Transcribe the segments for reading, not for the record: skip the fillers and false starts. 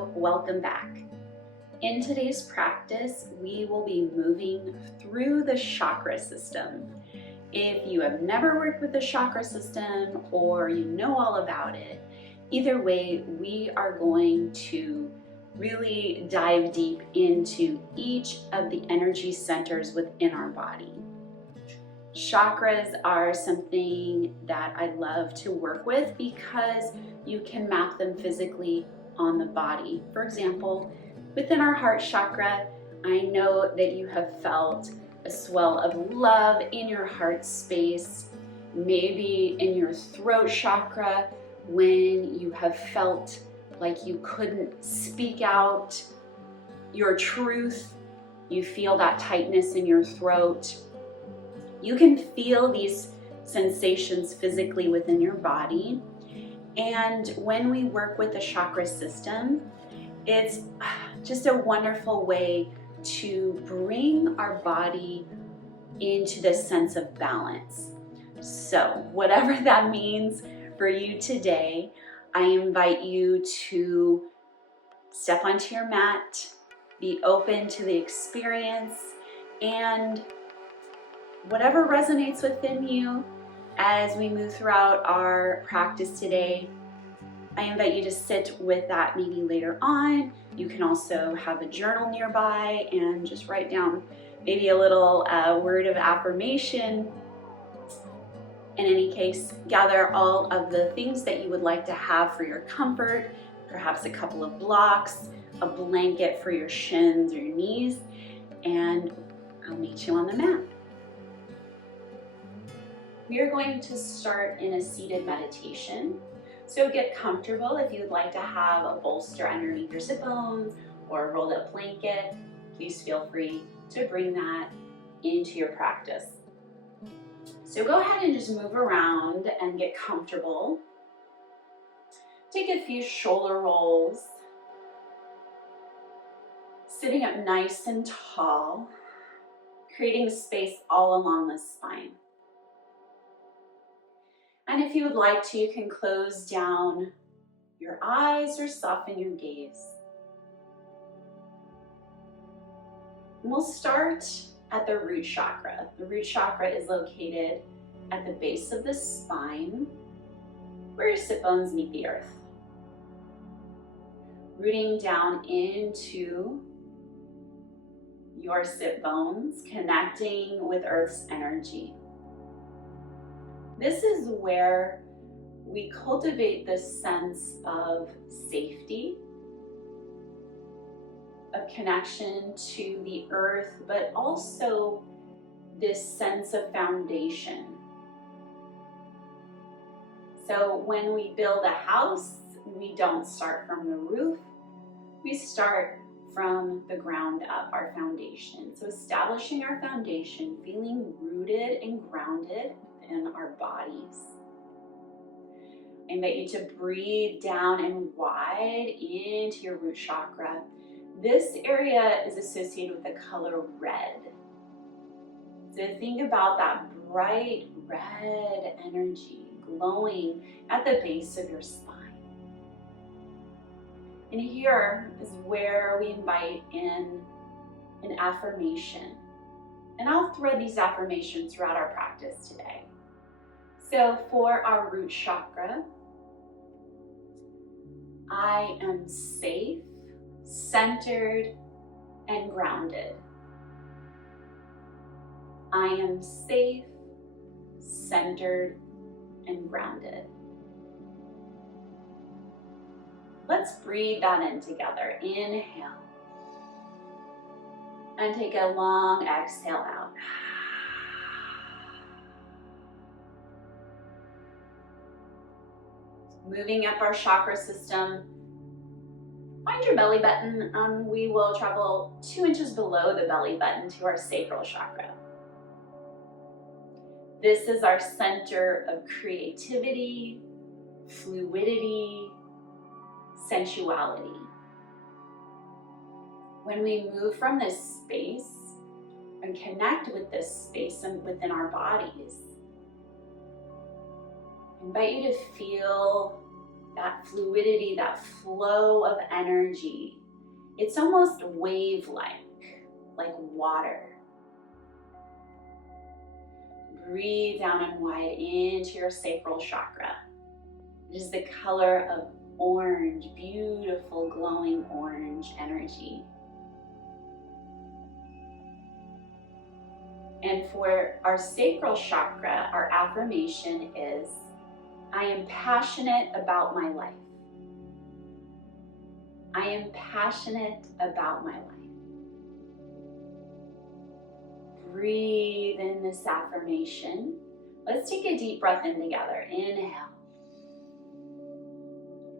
Hello, welcome back. In today's practice, we will be moving through the chakra system. If you have never worked with the chakra system or you know all about it, either way, we are going to really dive deep into each of the energy centers within our body. Chakras are something that I love to work with because you can map them physically on the body. For example, within our heart chakra, I know that you have felt a swell of love in your heart space, maybe in your throat chakra when you have felt like you couldn't speak out your truth. You feel that tightness in your throat. You can feel these sensations physically within your body. And when we work with the chakra system, it's just a wonderful way to bring our body into this sense of balance. So whatever that means for you today, I invite you to step onto your mat, be open to the experience, and whatever resonates within you as we move throughout our practice today, I invite you to sit with that maybe later on. You can also have a journal nearby and just write down maybe a little word of affirmation. In any case, gather all of the things that you would like to have for your comfort, perhaps a couple of blocks, a blanket for your shins or your knees, and I'll meet you on the mat. We are going to start in a seated meditation. So get comfortable. If you'd like to have a bolster underneath your sit bones or a rolled up blanket, please feel free to bring that into your practice. So go ahead and just move around and get comfortable. Take a few shoulder rolls. Sitting up nice and tall, creating space all along the spine. And if you would like to, you can close down your eyes or soften your gaze. And we'll start at the root chakra. The root chakra is located at the base of the spine, where your sit bones meet the earth. Rooting down into your sit bones, connecting with Earth's energy. This is where we cultivate this sense of safety, of connection to the earth, but also this sense of foundation. So when we build a house, we don't start from the roof, we start from the ground up, our foundation. So establishing our foundation, feeling rooted and grounded in our bodies. I invite you to breathe down and wide into your root chakra. This area is associated with the color red. So think about that bright red energy glowing at the base of your spine. And here is where we invite in an affirmation. And I'll thread these affirmations throughout our practice today. So for our root chakra, I am safe, centered, and grounded. I am safe, centered, and grounded. Let's breathe that in together. Inhale. And take a long exhale out. Moving up our chakra system, find your belly button, and we will travel 2 inches below the belly button to our sacral chakra. This is our center of creativity, fluidity, sensuality. When we move from this space and connect with this space and within our bodies, I invite you to feel that fluidity, that flow of energy. It's almost wave-like, like water. Breathe down and wide into your sacral chakra. It is the color of orange, beautiful glowing orange energy. And for our sacral chakra, our affirmation is, I am passionate about my life. I am passionate about my life. Breathe in this affirmation. Let's take a deep breath in together. Inhale.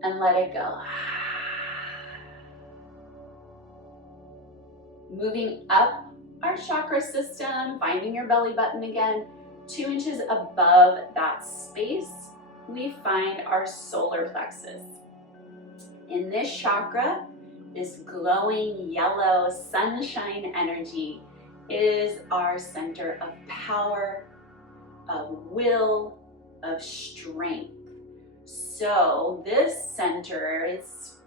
And let it go. Moving up our chakra system, finding your belly button again, 2 inches above that space, we find our solar plexus. In this chakra, this glowing yellow sunshine energy is our center of power, of will, of strength. So this center is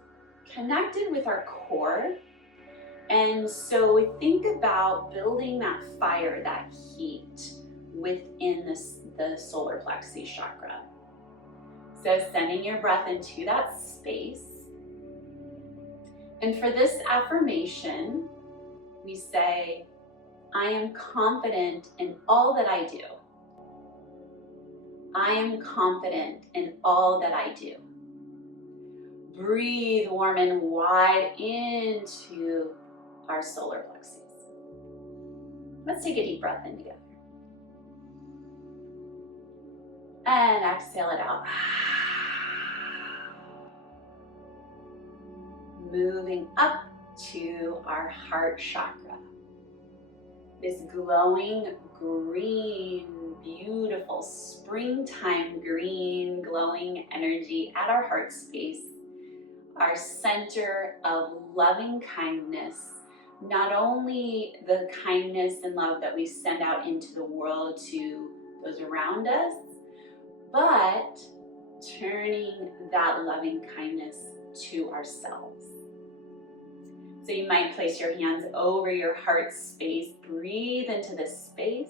connected with our core. And so we think about building that fire, that heat within the solar plexus chakra. So sending your breath into that space. And for this affirmation, we say, I am confident in all that I do. I am confident in all that I do. Breathe warm and wide into our solar plexus. Let's take a deep breath in together. And exhale it out. Moving up to our heart chakra. This glowing green, beautiful springtime green glowing energy at our heart space, our center of loving kindness, not only the kindness and love that we send out into the world to those around us, but turning that loving kindness to ourselves. So you might place your hands over your heart space. Breathe into this space.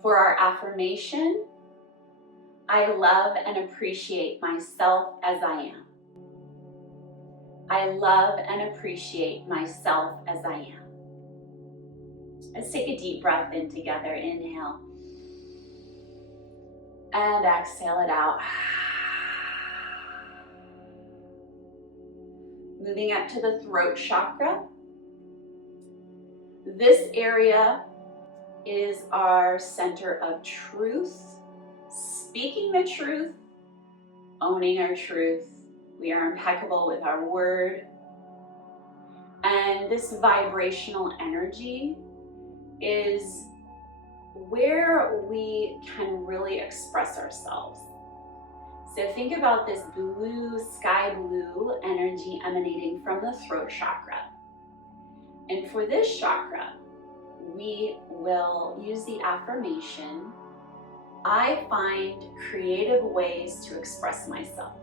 For our affirmation, I love and appreciate myself as I am. I love and appreciate myself as I am. Let's take a deep breath in together. Inhale. And exhale it out. Moving up to the throat chakra. This area is our center of truth, speaking the truth, owning our truth. We are impeccable with our word. And this vibrational energy is where we can really express ourselves. So think about this blue, sky blue energy emanating from the throat chakra. And for this chakra, we will use the affirmation, I find creative ways to express myself.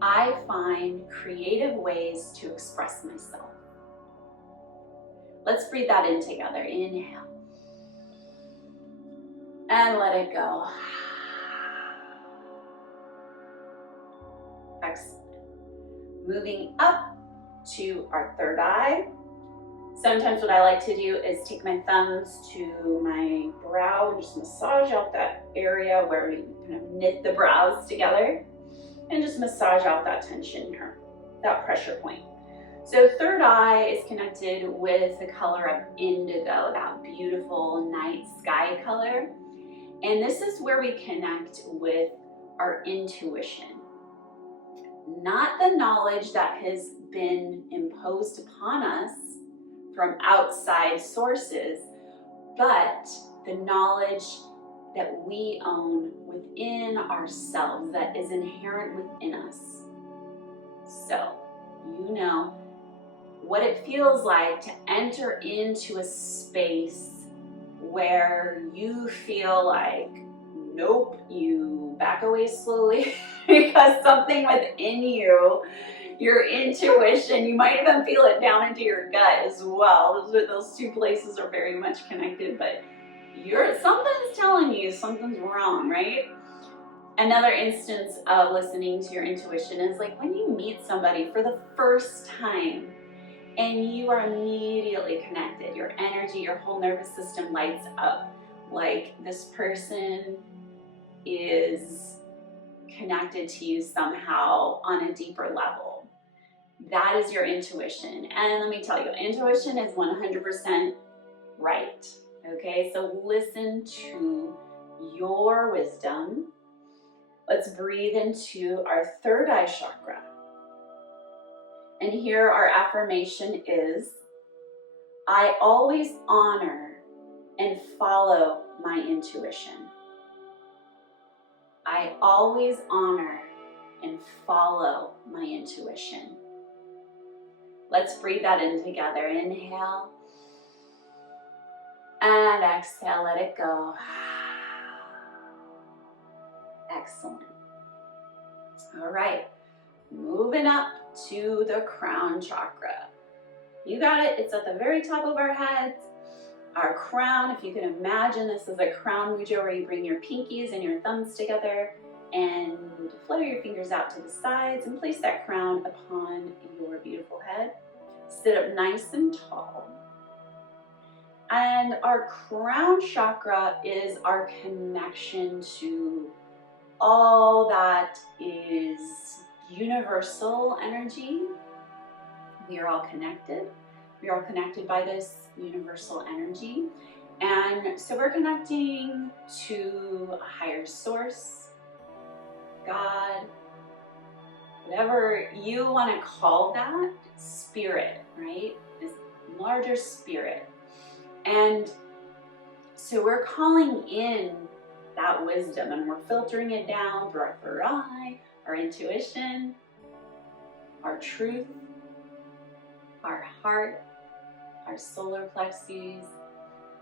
I find creative ways to express myself. Let's breathe that in together. Inhale. And let it go. Excellent. Moving up to our third eye. Sometimes what I like to do is take my thumbs to my brow and just massage out that area where we kind of knit the brows together and just massage out that tension here, that pressure point. So third eye is connected with the color of indigo, that beautiful night sky color. And this is where we connect with our intuition. Not the knowledge that has been imposed upon us from outside sources, but the knowledge that we own within ourselves, that is inherent within us. So, you know what it feels like to enter into a space where you feel like, nope, you back back away slowly because something within you, your intuition, you might even feel it down into your gut as well. Those two places are very much connected, but something's telling you something's wrong, right? Another instance of listening to your intuition is like when you meet somebody for the first time and you are immediately connected. Your energy, your whole nervous system lights up. Like this person is connected to you somehow on a deeper level. That is your intuition. And let me tell you, intuition is 100% right. Okay, so listen to your wisdom. Let's breathe into our third eye chakra. And here our affirmation is, I always honor and follow my intuition. I always honor and follow my intuition. Let's breathe that in together. Inhale and exhale, let it go. Excellent. All right, moving up to the crown chakra. You got it, it's at the very top of our heads. Our crown, if you can imagine this is a crown mujo where you bring your pinkies and your thumbs together and flutter your fingers out to the sides and place that crown upon your beautiful head. Sit up nice and tall. And our crown chakra is our connection to all that is universal energy. We are all connected. We are all connected by this universal energy. And so we're connecting to a higher source, God, whatever you want to call that, spirit, right? This larger spirit. And so we're calling in that wisdom and we're filtering it down through our third eye, our intuition, our truth, our heart, our solar plexus,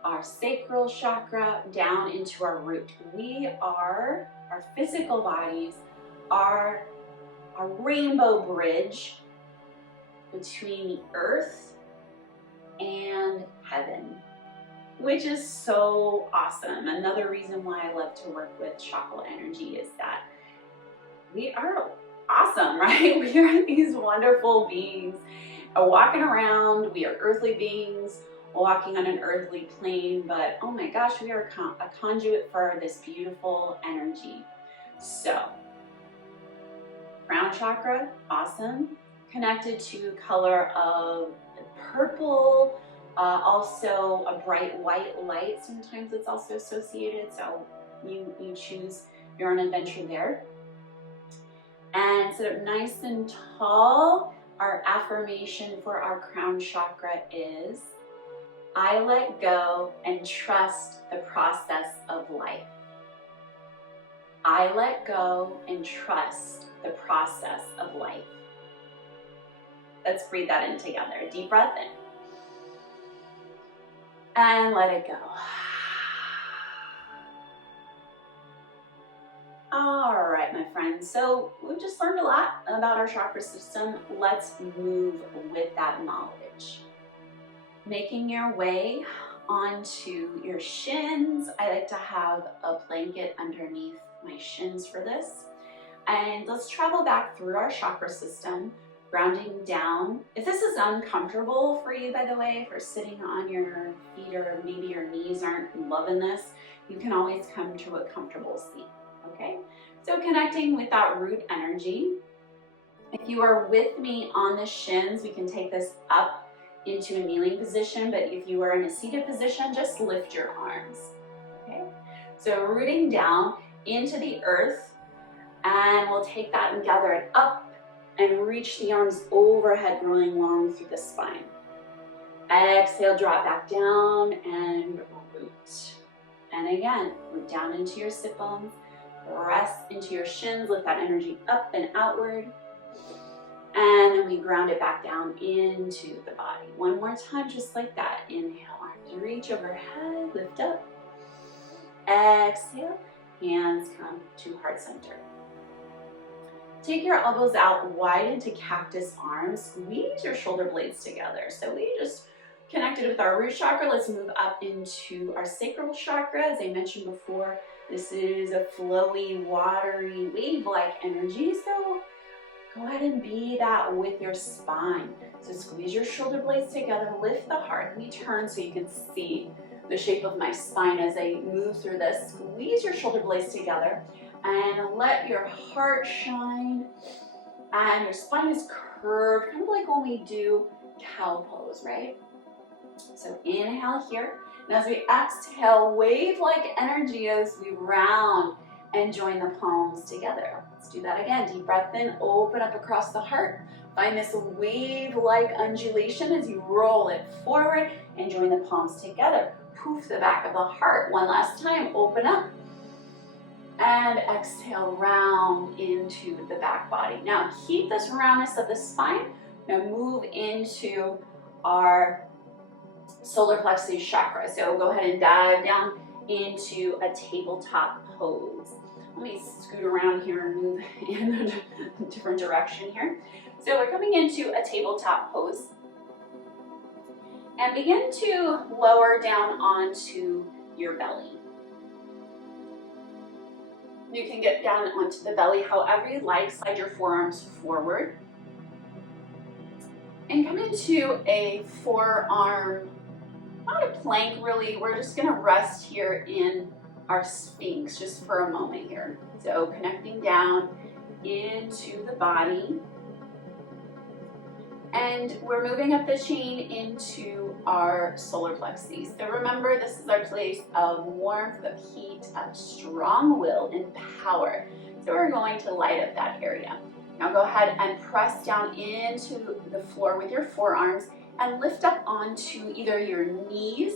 our sacral chakra, down into our root. Our physical bodies are a rainbow bridge between the earth and heaven, which is so awesome. Another reason why I love to work with chakra energy is that we are awesome, right? We are these wonderful beings walking around. We are earthly beings walking on an earthly plane, but oh my gosh, we are a conduit for this beautiful energy. So, crown chakra, awesome. Connected to color of purple, also a bright white light. Sometimes it's also associated, so you choose your own adventure there. And sit up nice and tall. Our affirmation for our crown chakra is, I let go and trust the process of life. I let go and trust the process of life. Let's breathe that in together. Deep breath in. And let it go. All right, my friends. So we've just learned a lot about our chakra system. Let's move with that knowledge. Making your way onto your shins. I like to have a blanket underneath my shins for this. And let's travel back through our chakra system, grounding down. If this is uncomfortable for you, by the way, for sitting on your feet or maybe your knees aren't loving this, you can always come to a comfortable seat, okay? So connecting with that root energy. If you are with me on the shins, we can take this up into a kneeling position, but if you are in a seated position, just lift your arms, okay? So rooting down into the earth, and we'll take that and gather it up and reach the arms overhead, growing long through the spine. Exhale, drop back down and root. And again, root down into your sit bones, press into your shins, lift that energy up and outward. And then we ground it back down into the body. One more time, just like that. Inhale, arms reach overhead, lift up. Exhale, hands come to heart center. Take your elbows out wide into cactus arms. Squeeze your shoulder blades together. So we just connected with our root chakra. Let's move up into our sacral chakra. As I mentioned before, this is a flowy, watery, wave-like energy. So go ahead and be that with your spine. So squeeze your shoulder blades together, lift the heart. Let me turn so you can see the shape of my spine as I move through this. Squeeze your shoulder blades together and let your heart shine. And your spine is curved, kind of like when we do cow pose, right? So inhale here. And as we exhale, wave-like energy as we round and join the palms together. Let's do that again. Deep breath in, open up across the heart. Find this wave-like undulation as you roll it forward and join the palms together. Poof the back of the heart. One last time, open up. And exhale, round into the back body. Now keep this roundness of the spine. Now move into our solar plexus chakra. So go ahead and dive down into a tabletop pose. Let me scoot around here and move in a different direction here. So we're coming into a tabletop pose. And begin to lower down onto your belly. You can get down onto the belly however you like. Slide your forearms forward. And come into a forearm, not a plank really. We're just going to rest here in our Sphinx just for a moment here. So connecting down into the body. And we're moving up the chain into our solar plexus. So remember, this is our place of warmth, of heat, of strong will, and power. So we're going to light up that area. Now go ahead and press down into the floor with your forearms and lift up onto either your knees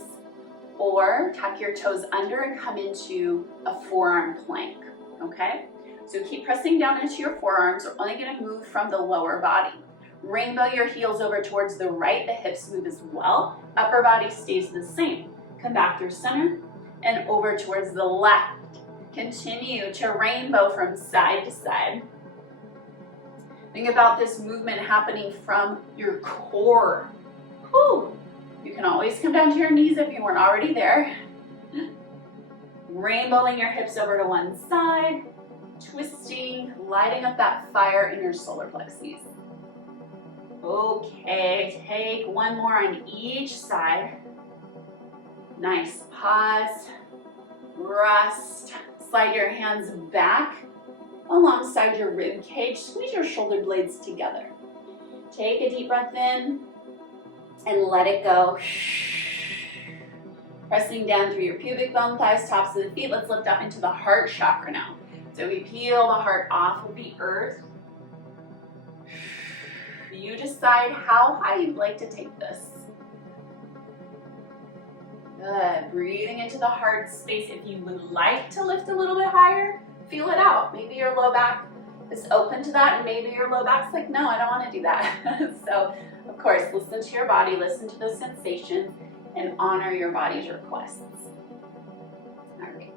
or tuck your toes under and come into a forearm plank, okay? So keep pressing down into your forearms. We're only gonna move from the lower body. Rainbow your heels over towards the right, the hips move as well. Upper body stays the same. Come back through center and over towards the left. Continue to rainbow from side to side. Think about this movement happening from your core. Whew. You can always come down to your knees if you weren't already there. Rainbowing your hips over to one side, twisting, lighting up that fire in your solar plexus. Okay, take one more on each side. Nice. Pause, rest, slide your hands back alongside your rib cage. Squeeze your shoulder blades together. Take a deep breath in and let it go. Pressing down through your pubic bone, thighs, tops of the feet. Let's lift up into the heart chakra now. So we peel the heart off of the earth. You decide how high you'd like to take this. Good. Breathing into the heart space. If you would like to lift a little bit higher, feel it out. Maybe your low back is open to that, and maybe your low back's like, no, I don't want to do that. So, of course, listen to your body, listen to those sensations, and honor your body's requests. All right.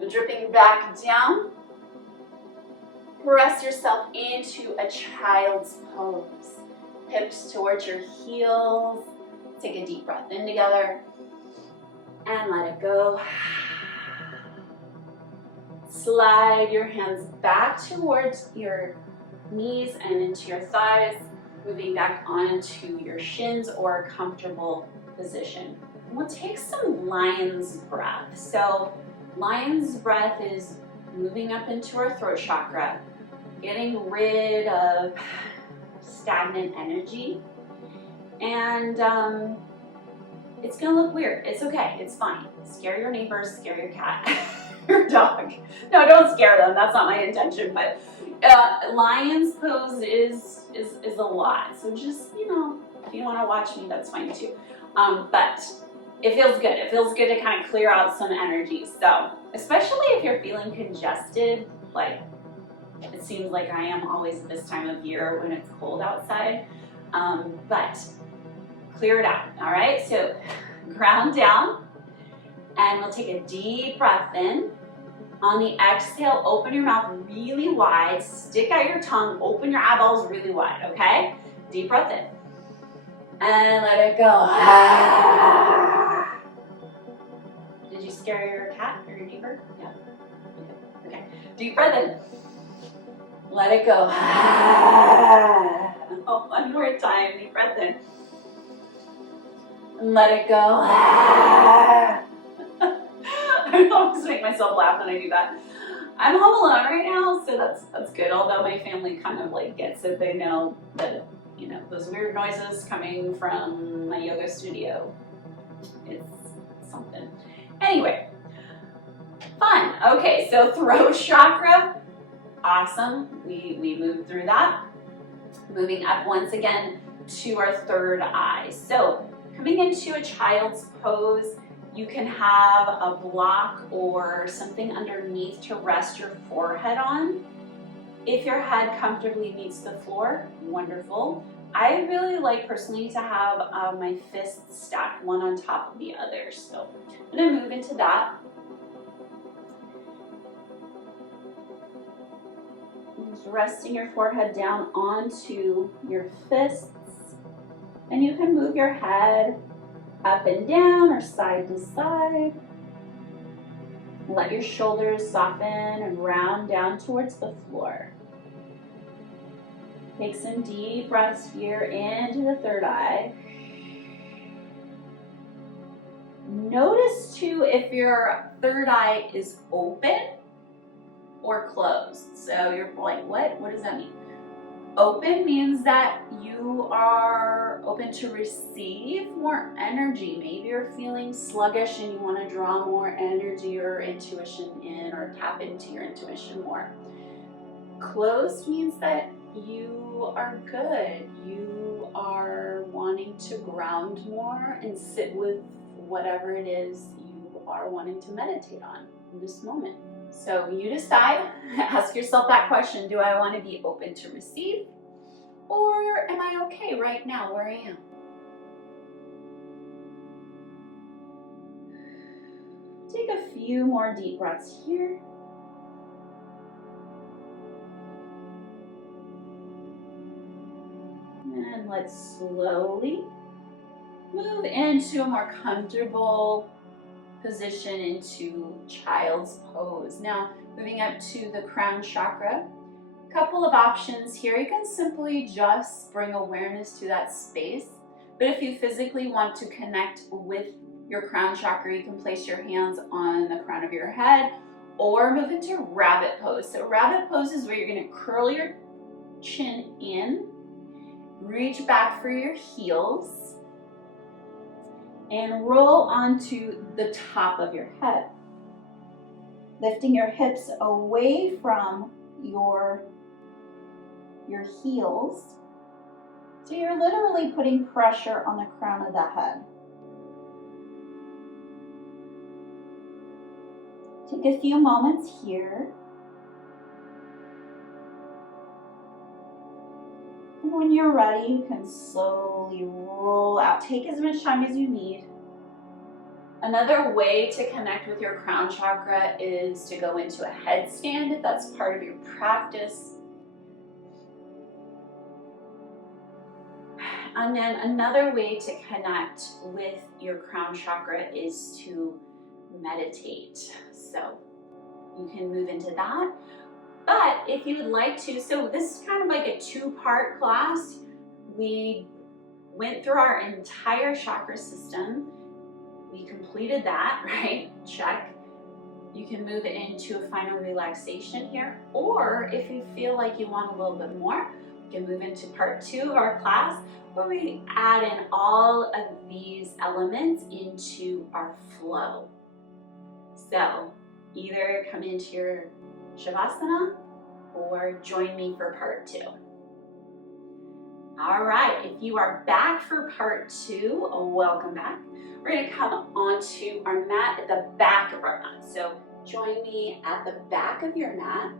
We're dripping back down. Press yourself into a child's pose. Hips towards your heels. Take a deep breath in together and let it go. Slide your hands back towards your knees and into your thighs, moving back onto your shins or a comfortable position. And we'll take some lion's breath. So lion's breath is moving up into our throat chakra, getting rid of stagnant energy. And it's gonna look weird. It's okay, it's fine. Scare your neighbors, scare your cat, your dog. No, don't scare them, that's not my intention, but lion's pose is a lot. So just, if you wanna watch me, that's fine too. But it feels good. It feels good to kind of clear out some energy. So, especially if you're feeling congested, like it seems like I am always at this time of year when it's cold outside, but clear it out, all right? So ground down, and we'll take a deep breath in, On the exhale, open your mouth really wide, stick out your tongue, open your eyeballs really wide, okay? Deep breath in. And let it go. Did you scare your cat or your neighbor? Yeah. Okay. Deep breath in. Let it go. One more time. Deep breath in. And let it go. I always make myself laugh when I do that. I'm home alone right now, so that's good. Although my family kind of like gets it, they know that, you know, those weird noises coming from my yoga studio, it's something. Anyway, fun. Okay, so throat chakra, awesome. We moved through that. Moving up once again to our third eye. So coming into a child's pose, you can have a block or something underneath to rest your forehead on. If your head comfortably meets the floor, wonderful. I really like personally to have my fists stacked one on top of the other. So I'm gonna move into that. Just resting your forehead down onto your fists. And you can move your head up and down or side to side. Let your shoulders soften and round down towards the floor. Take some deep breaths here into the third eye. Notice too if your third eye is open or closed. So you're like, what? What does that mean? Open means that you are open to receive more energy. Maybe you're feeling sluggish and you want to draw more energy or intuition in, or tap into your intuition more. Closed means that you are good. You are wanting to ground more and sit with whatever it is you are wanting to meditate on in this moment. So you decide, ask yourself that question, do I want to be open to receive, or am I okay right now where I am? Take a few more deep breaths here. And let's slowly move into a more comfortable position into child's pose. Now, moving up to the crown chakra, a couple of options here. You can simply just bring awareness to that space, but if you physically want to connect with your crown chakra, you can place your hands on the crown of your head or move into rabbit pose. So rabbit pose is where you're going to curl your chin in, reach back for your heels, and roll onto the top of your head, lifting your hips away from your heels. So you're literally putting pressure on the crown of the head. Take a few moments here. And when you're ready, you can slowly roll out. Take as much time as you need. Another way to connect with your crown chakra is to go into a headstand if that's part of your practice. And then another way to connect with your crown chakra is to meditate. So you can move into that. But if you would like to, so this is kind of like a two-part class. We went through our entire chakra system. We completed that, right? Check. You can move it into a final relaxation here. Or if you feel like you want a little bit more, you can move into part 2 of our class, where we add in all of these elements into our flow. So either come into your Shavasana or join me for part 2. All right, if you are back for part 2, welcome back. We're gonna come onto our mat at the back of our mat. So join me at the back of your mat.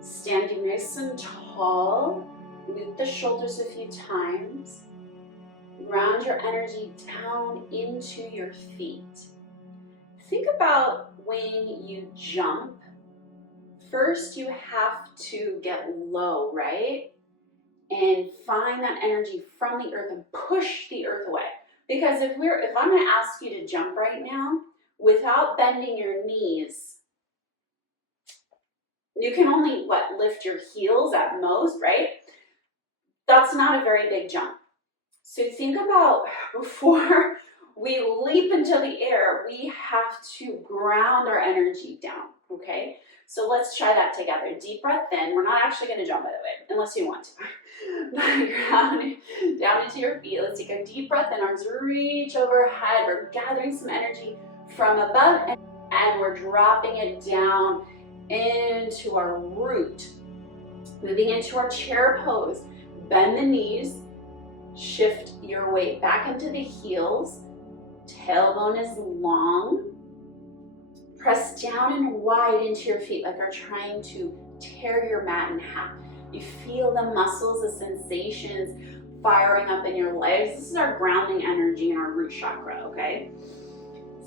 Standing nice and tall. Loop the shoulders a few times. Ground your energy down into your feet. Think about when you jump, first you have to get low, right? And find that energy from the earth and push the earth away. Because if I'm going to ask you to jump right now without bending your knees, you can only lift your heels at most, right? That's not a very big jump. So think about, before we leap into the air, we have to ground our energy down, okay? So let's try that together. Deep breath in. We're not actually going to jump, by the way, unless you want to. Ground down into your feet. Let's take a deep breath in. Arms reach overhead. We're gathering some energy from above, and we're dropping it down into our root. Moving into our chair pose. Bend the knees. Shift your weight back into the heels. Tailbone is long. Press down and wide into your feet like you're trying to tear your mat in half. You feel the muscles, the sensations firing up in your legs. This is our grounding energy in our root chakra, okay?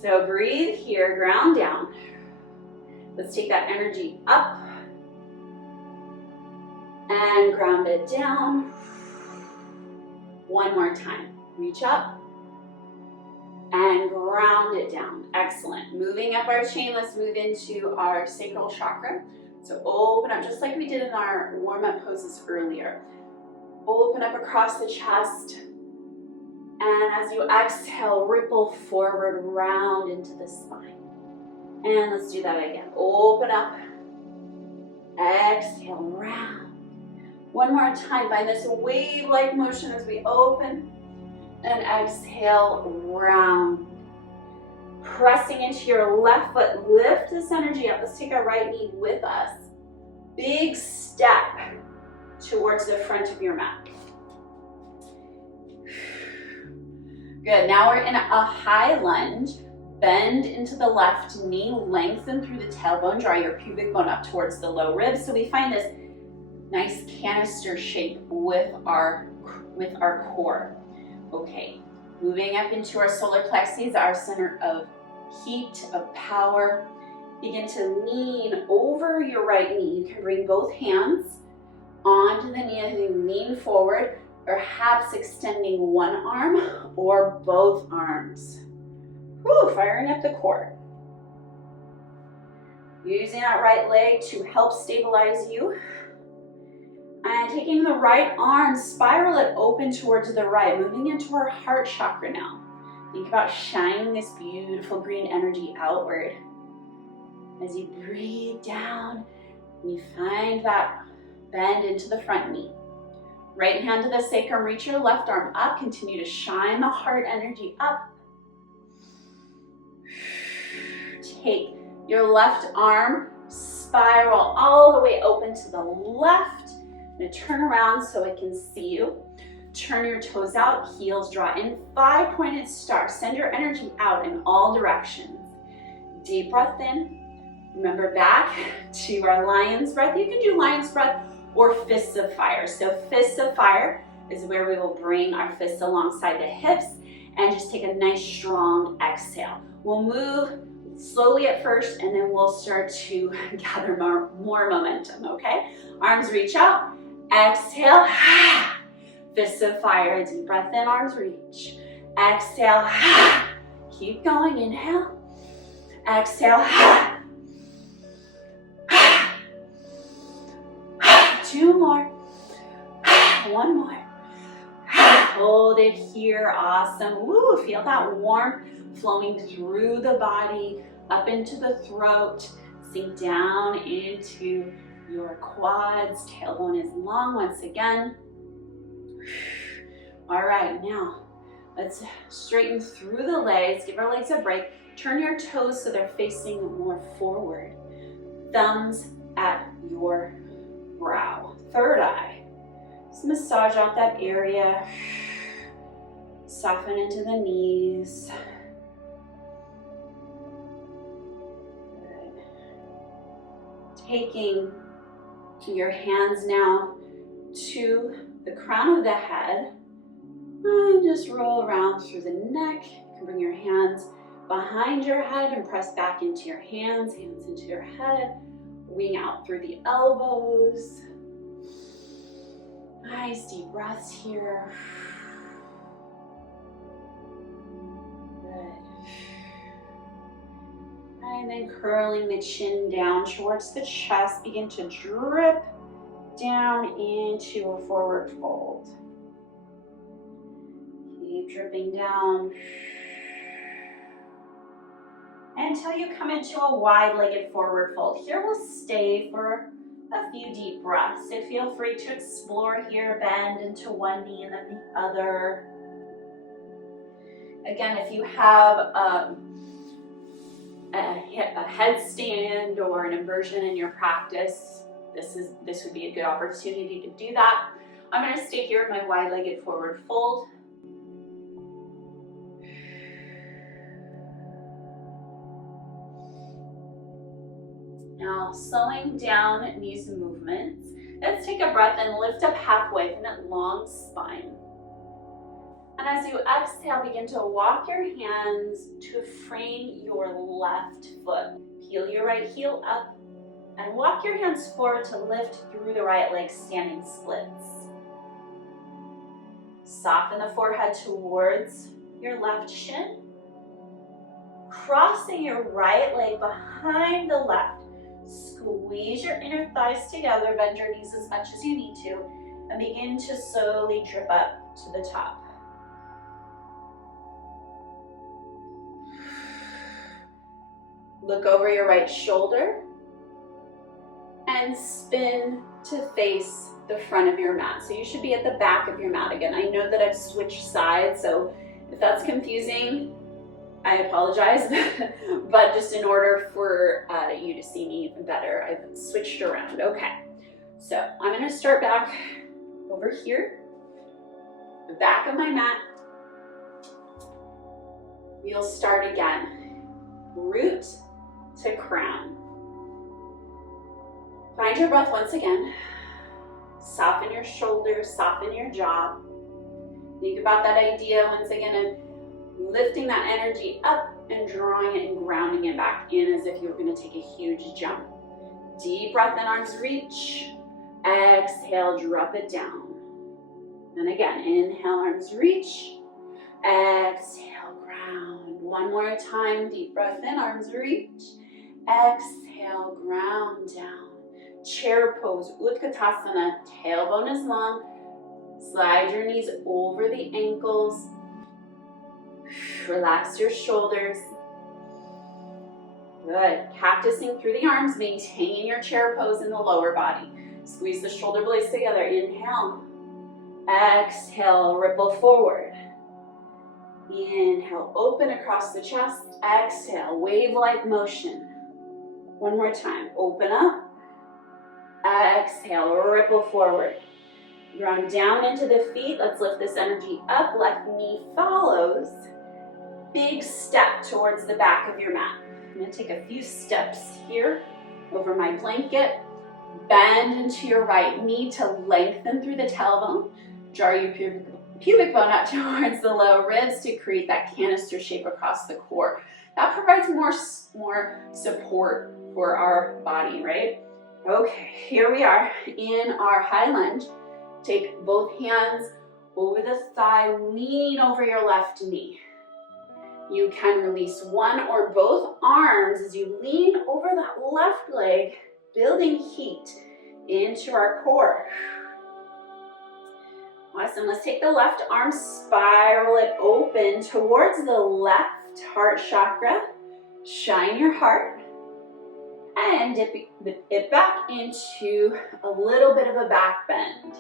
So breathe here, ground down. Let's take that energy up and ground it down. One more time. Reach up and ground it down. Excellent. Moving up our chain, let's move into our sacral chakra. So open up, just like we did in our warm-up poses earlier. Open up across the chest. And as you exhale, ripple forward, round into the spine. And let's do that again. Open up. Exhale, round. One more time, find this wave-like motion as we open and exhale, round. Pressing into your left foot, lift this energy up. Let's take our right knee with us. Big step towards the front of your mat. Good, now we're in a high lunge. Bend into the left knee, lengthen through the tailbone, draw your pubic bone up towards the low ribs. So we find this nice canister shape with our core. Okay, moving up into our solar plexus, our center of heat, of power. Begin to lean over your right knee. You can bring both hands onto the knee as you lean forward, perhaps extending one arm or both arms. Whew, firing up the core. Using that right leg to help stabilize you. And taking the right arm, spiral it open towards the right, moving into our heart chakra now. Think about shining this beautiful green energy outward. As you breathe down, you find that bend into the front knee. Right hand to the sacrum, reach your left arm up, continue to shine the heart energy up. Take your left arm, spiral all the way open to the left. I'm going to turn around so I can see you. Turn your toes out, heels draw in, 5-pointed star. Send your energy out in all directions. Deep breath in. Remember, back to our lion's breath. You can do lion's breath or fists of fire. So fists of fire is where we will bring our fists alongside the hips and just take a nice strong exhale. We'll move slowly at first and then we'll start to gather more momentum, okay? Arms reach out, exhale, fists of fire, deep breath in, arms reach. Exhale, keep going, inhale, exhale, 2 more, 1 more. Hold it here, awesome. Woo, feel that warmth flowing through the body, up into the throat, sink down into your quads, tailbone is long once again. All right, now let's straighten through the legs, give our legs a break, turn your toes so they're facing more forward. Thumbs at your brow, third eye. Just massage out that area, soften into the knees. Good. Taking your hands now to the crown of the head and just roll around through the neck. You can bring your hands behind your head and press back into your hands, hands into your head. Wing out through the elbows. Nice deep breaths here. Good. And then curling the chin down towards the chest. Begin to drip down into a forward fold. Keep dripping down until you come into a wide-legged forward fold. Here we'll stay for a few deep breaths. So feel free to explore here. Bend into one knee and then the other. Again, if you have a headstand or an inversion in your practice, this would be a good opportunity to do that. I'm going to stay here in my wide-legged forward fold. Now, slowing down these movements, let's take a breath and lift up halfway in a long spine. And as you exhale, begin to walk your hands to frame your left foot. Peel your right heel up and walk your hands forward to lift through the right leg, standing splits. Soften the forehead towards your left shin. Crossing your right leg behind the left. Squeeze your inner thighs together, bend your knees as much as you need to, and begin to slowly drip up to the top. Look over your right shoulder and spin to face the front of your mat. So you should be at the back of your mat again. I know that I've switched sides, so if that's confusing, I apologize, but just in order for you to see me even better, I've switched around. Okay, so I'm gonna start back over here, the back of my mat. We'll start again, root to crown. Find your breath once again. Soften your shoulders, soften your jaw. Think about that idea once again of lifting that energy up and drawing it and grounding it back in as if you were going to take a huge jump. Deep breath in, arms reach. Exhale, drop it down. And again, inhale, arms reach. Exhale, ground. One more time, deep breath in, arms reach. Exhale, ground down. Chair pose, Utkatasana, tailbone is long. Slide your knees over the ankles. Relax your shoulders. Good. Cactusing through the arms, maintaining your chair pose in the lower body. Squeeze the shoulder blades together. Inhale. Exhale, ripple forward. Inhale, open across the chest. Exhale, wave-like motion. One more time. Open up. Exhale, ripple forward. Ground down into the feet. Let's lift this energy up. Left knee follows. Big step towards the back of your mat. I'm going to take a few steps here over my blanket. Bend into your right knee to lengthen through the tailbone. Draw your pubic bone up towards the low ribs to create that canister shape across the core. That provides more support for our body, right? Okay, here we are in our high lunge. Take both hands over the thigh, lean over your left knee. You can release one or both arms as you lean over that left leg, building heat into our core. Awesome, let's take the left arm, spiral it open towards the left heart chakra. Shine your heart and dip it back into a little bit of a back bend.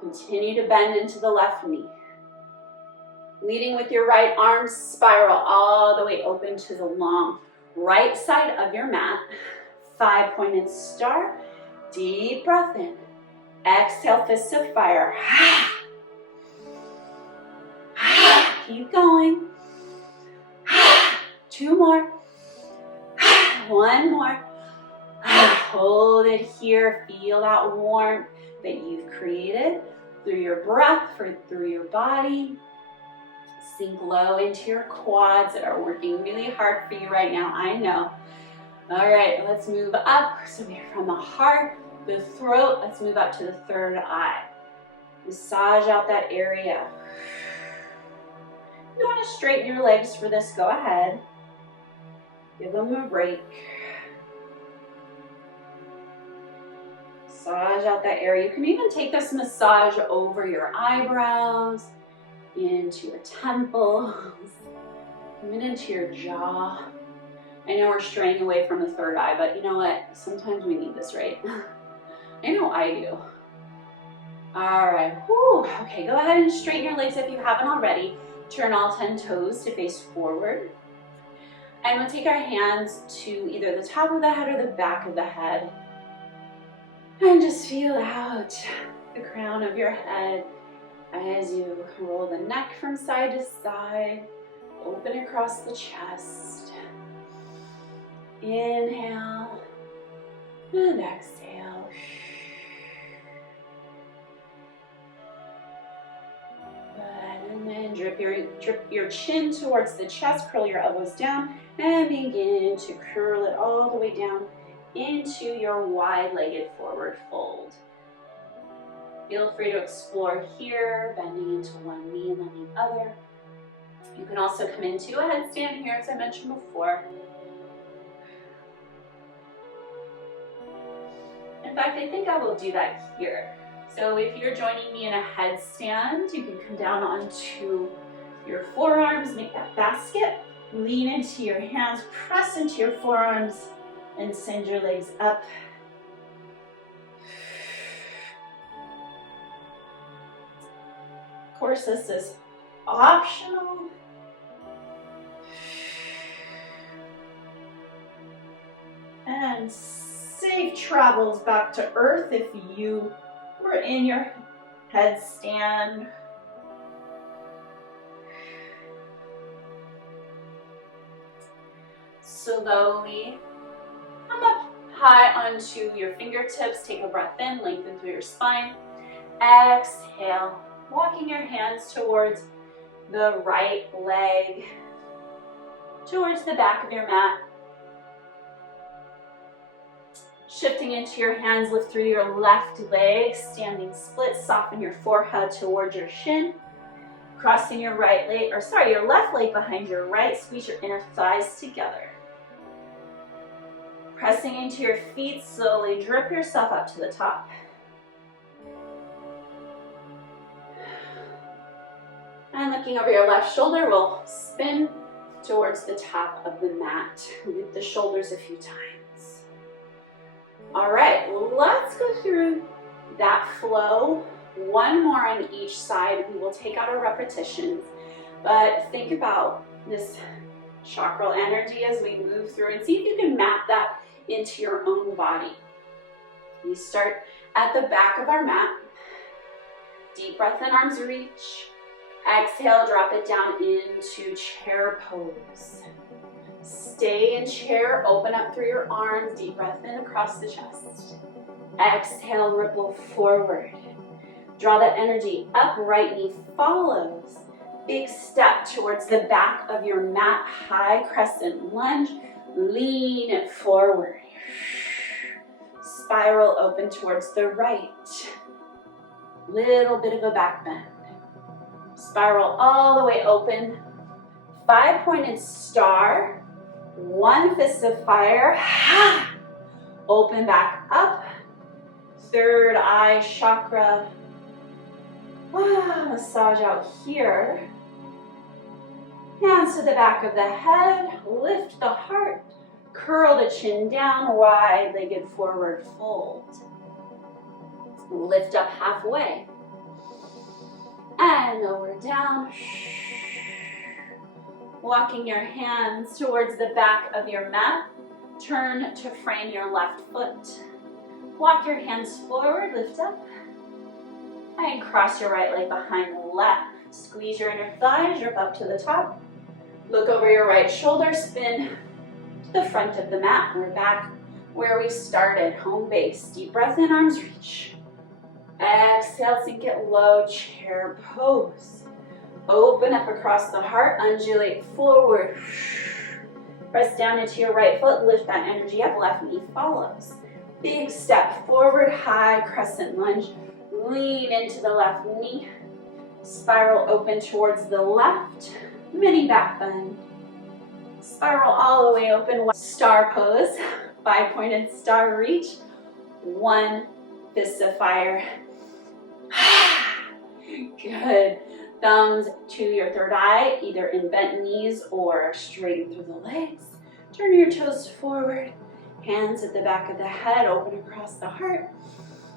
Continue to bend into the left knee. Leading with your right arm, spiral all the way open to the long right side of your mat. 5-pointed star. Deep breath in. Exhale, fists of fire. Keep going. 2 more. 1 more. Hold it here. Feel that warmth that you've created through your breath, through your body. Sink low into your quads that are working really hard for you right now, I know. All right, let's move up. So we're from the heart, the throat, let's move up to the third eye. Massage out that area. If you want to straighten your legs for this, go ahead. Give them a break. Massage out that area. You can even take this massage over your eyebrows, into your temples, even into your jaw. I know we're straying away from the third eye, but you know what? Sometimes we need this, right? I know I do. All right. Whew. Okay, go ahead and straighten your legs if you haven't already. Turn all 10 toes to face forward. And we'll take our hands to either the top of the head or the back of the head. And just feel out the crown of your head as you roll the neck from side to side, open across the chest. Inhale and exhale. Good. And then drip your chin towards the chest, curl your elbows down, and begin to curl it all the way down into your wide-legged forward fold. Feel free to explore here, bending into one knee and then the other. You can also come into a headstand here, as I mentioned before. In fact, I think I will do that here. So if you're joining me in a headstand, you can come down onto your forearms, make that basket, lean into your hands, press into your forearms, and send your legs up. Of course, this is optional. And safe travels back to earth if you were in your headstand. Slowly come up high onto your fingertips. Take a breath in, lengthen through your spine. Exhale, walking your hands towards the right leg, towards the back of your mat. Shifting into your hands, lift through your left leg, standing split, soften your forehead towards your shin. Crossing your your left leg behind your right, squeeze your inner thighs together. Pressing into your feet, slowly drip yourself up to the top. And looking over your left shoulder, we'll spin towards the top of the mat. Lift the shoulders a few times. All right, let's go through that flow. One more on each side. We will take out our repetitions, but think about this chakral energy as we move through and see if you can map that into your own body. We start at the back of our mat. Deep breath in, arms reach. Exhale, drop it down into chair pose. Stay in chair, open up through your arms, deep breath in across the chest. Exhale, ripple forward. Draw that energy up, right knee follows. Big step towards the back of your mat, high crescent lunge, lean it forward. Spiral open towards the right. Little bit of a back bend. Spiral all the way open. 5-pointed star. One fist of fire. Open back up. Third eye chakra. Massage out here. Hands to the back of the head. Lift the heart. Curl the chin down. Wide-legged forward fold. Lift up halfway. And lower down. Walking your hands towards the back of your mat. Turn to frame your left foot. Walk your hands forward, lift up. And cross your right leg behind the left. Squeeze your inner thighs, drip up to the top. Look over your right shoulder, spin to the front of the mat. We're back where we started, home base. Deep breath in, arms reach. Exhale, sink it low, chair pose. Open up across the heart, undulate forward. Press down into your right foot, lift that energy up, left knee follows. Big step forward, high crescent lunge. Lean into the left knee. Spiral open towards the left. Mini back bend. Spiral all the way open. Star pose. 5-pointed star reach. 1 fist of fire. Good. Thumbs to your third eye, either in bent knees or straight through the legs. Turn your toes forward. Hands at the back of the head, open across the heart.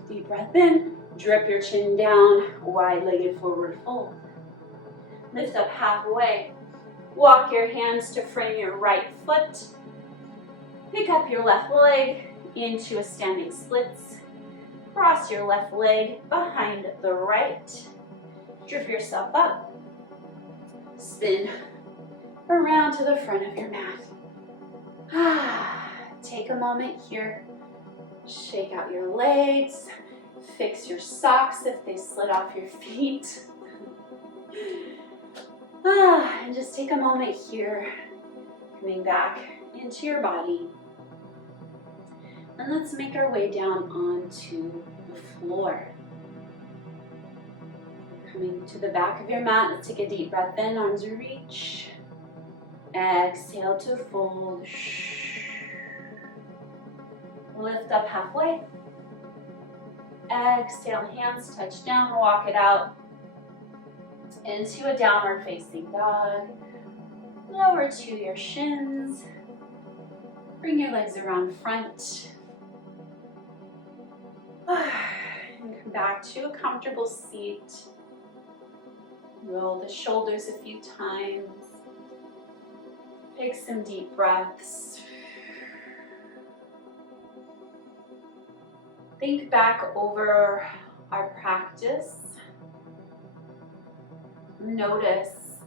Deep breath in. Drip your chin down, wide-legged forward fold. Lift up halfway. Walk your hands to frame your right foot. Pick up your left leg into a standing splits. Cross your left leg behind the right. Drip yourself up. Spin around to the front of your mat. Take a moment here. Shake out your legs. Fix your socks if they slid off your feet. And just take a moment here, coming back into your body. And let's make our way down onto the floor. Coming to the back of your mat, let's take a deep breath in, arms reach. Exhale to fold. Lift up halfway. Exhale, hands touch down, walk it out into a downward facing dog. Lower to your shins. Bring your legs around front. And come back to a comfortable seat. Roll the shoulders a few times. Take some deep breaths. Think back over our practice. Notice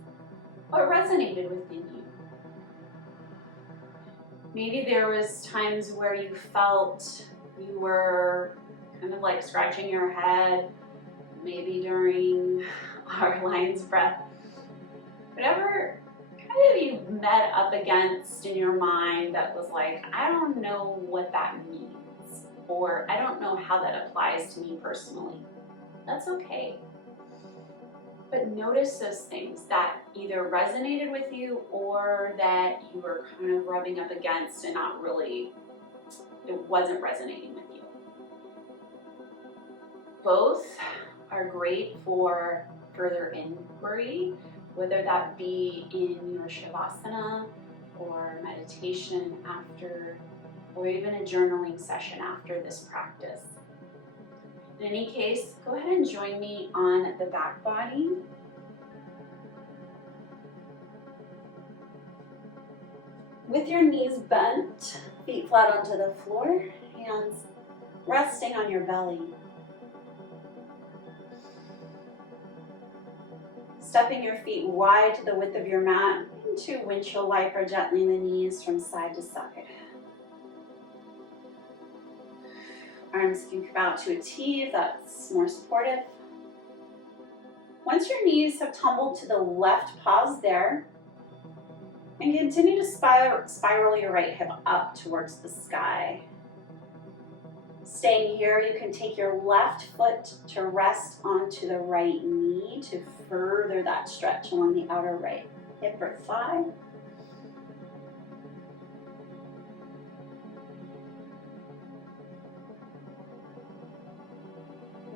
what resonated within you. Maybe there was times where you felt you were kind of like scratching your head, maybe during our lion's breath. Whatever kind of you met up against in your mind that was like, I don't know what that means, or I don't know how that applies to me personally. That's okay. But notice those things that either resonated with you or that you were kind of rubbing up against and not really, it wasn't resonating with you. Both are great for further inquiry, whether that be in your Shavasana or meditation after, or even a journaling session after this practice. In any case, go ahead and join me on the back body. With your knees bent, feet flat onto the floor, hands resting on your belly. Stepping your feet wide to the width of your mat into windshield wiper gently the knees from side to side. Arms can come out to a T if that's more supportive. Once your knees have tumbled to the left, pause there and continue to spiral your right hip up towards the sky. Staying here, you can take your left foot to rest onto the right knee to further that stretch along the outer right hip or thigh.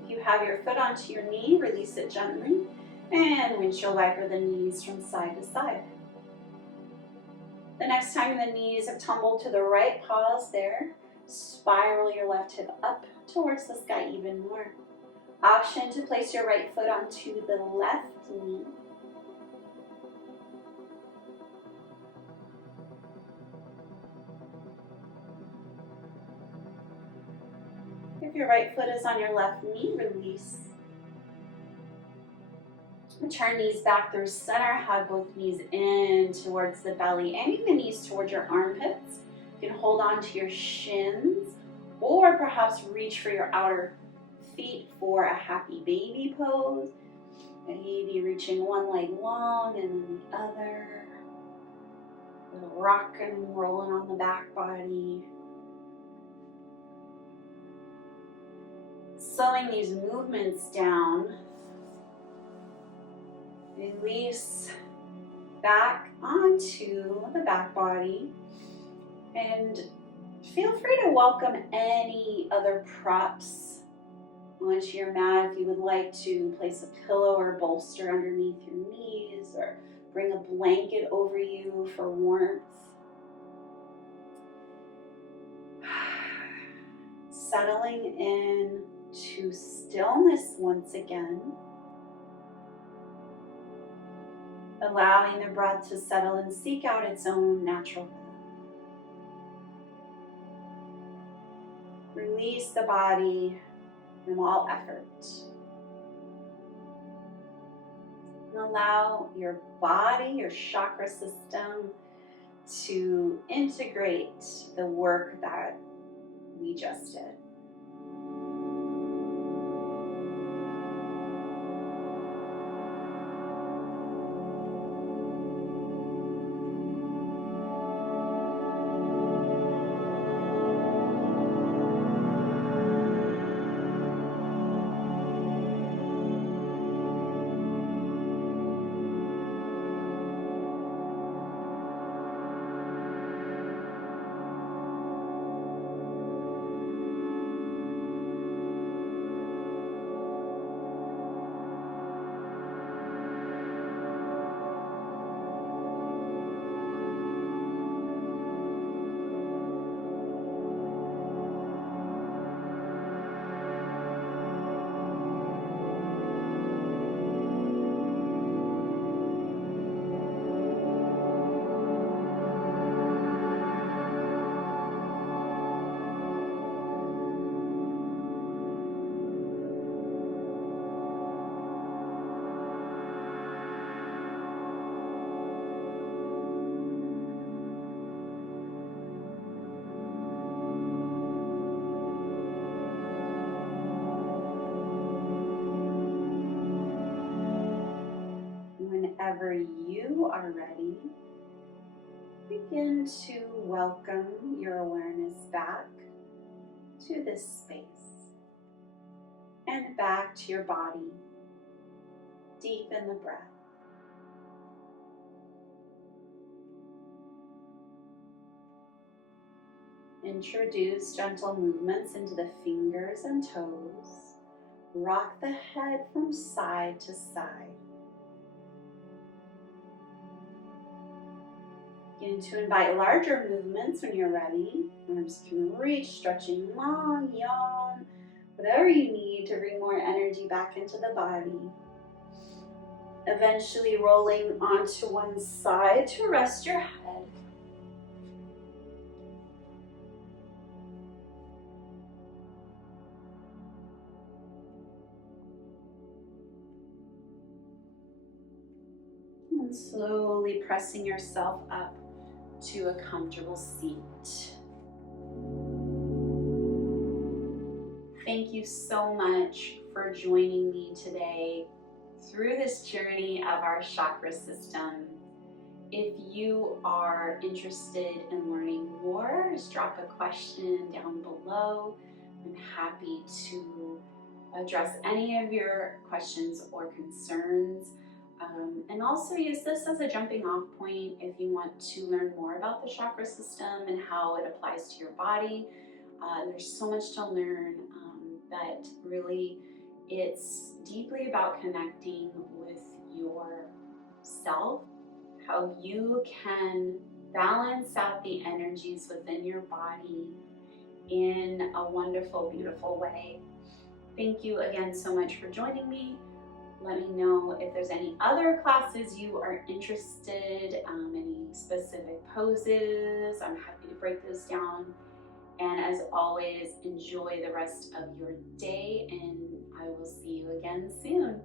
If you have your foot onto your knee, release it gently and windshield wiper the knees from side to side. The next time the knees have tumbled to the right, pause there. Spiral your left hip up towards the sky even more. Option to place your right foot onto the left knee. If your right foot is on your left knee, release. Turn knees back through center, hug both knees in towards the belly, aiming the knees towards your armpits. You can hold on to your shins or perhaps reach for your outer feet for a happy baby pose. Maybe reaching one leg long and then the other. A little rock and rolling on the back body. Slowing these movements down. Release back onto the back body. And feel free to welcome any other props onto your mat. If you would like to place a pillow or bolster underneath your knees, or bring a blanket over you for warmth. Settling in to stillness once again. Allowing the breath to settle and seek out its own natural rhythm. Release the body from all effort. And allow your body, your chakra system, to integrate the work that we just did. Whenever you are ready, begin to welcome your awareness back to this space and back to your body. Deepen the breath. Introduce gentle movements into the fingers and toes. Rock the head from side to side. Begin to invite larger movements when you're ready. Arms can reach, stretching long, yawn, whatever you need to bring more energy back into the body. Eventually rolling onto one side to rest your head. And slowly pressing yourself up to a comfortable seat. Thank you so much for joining me today through this journey of our chakra system. If you are interested in learning more, just drop a question down below. I'm happy to address any of your questions or concerns. And also use this as a jumping off point if you want to learn more about the chakra system and how it applies to your body. There's so much to learn, but really it's deeply about connecting with yourself, how you can balance out the energies within your body in a wonderful, beautiful way. Thank you again so much for joining me. Let me know if there's any other classes you are interested, any specific poses. I'm happy to break those down. And as always, enjoy the rest of your day, and I will see you again soon.